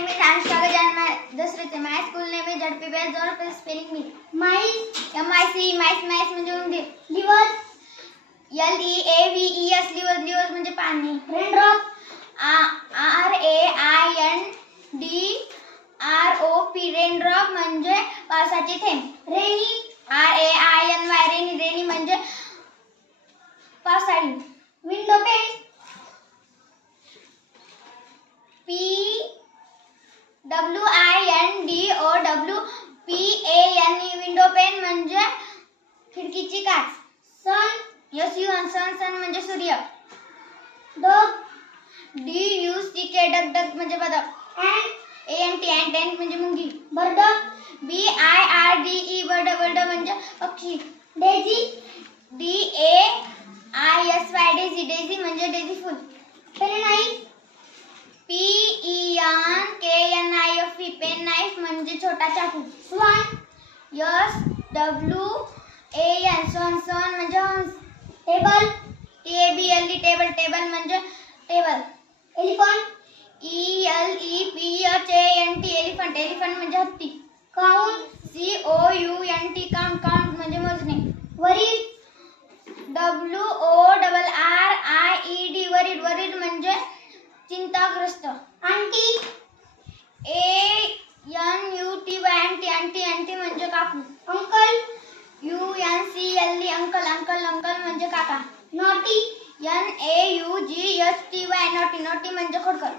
name is Anushka and my school name is ZPBS Zone for spelling me. Mice, M-I-C, mice म्हणजे उंदीर. Liver, L-E-A-V-E-S, liver म्हणजे पाणी. Raindrop, R-A-I-N-D-R-O-P, raindrop म्हणजे पावसाचे थेंब. Rainy, R-A-I-N-Y, rainy म्हणजे पावसाळी. Window pane, P-W-I-N-D-O-W-P-A-N-E, window pane म्हणजे खिडकीची काच. Sun, S-U-N, sun म्हणजे सूर्य. Dog, D-U-C-K, डक म्हणजे बदक. Ant, A-N-T, ant म्हणजे मुंगी. Bird, B-I-R-D-E, bird म्हणजे पक्षी. Daisy, D-A-I-S-Y, daisy म्हणजे डेझी फूल. Penknife, P-E-N-K-N-I-F-E, पेननाईफ म्हणजे छोटा चाकू. Swan, S-W-A-N, swan म्हणजे हंस. Table, T-A-B-L-E, टेबल म्हणजे टेबल. Elephant, E-L-E-P-H-A-N-T, एलिफंट म्हणजे हत्ती. Count, C-O-U-N-T, काउंट म्हणजे मोजणे. Worried, W-O-R-R-I-E-D, worried म्हणजे चिंताग्रस्त. Auntie, A-N-U-T-Y, आंटी म्हणजे काकू. Uncle, U-N-C-L-E, अंकल म्हणजे काका. Naughty, N-A-U-G-H-T-Y, नॉटी म्हणजे खोडकर.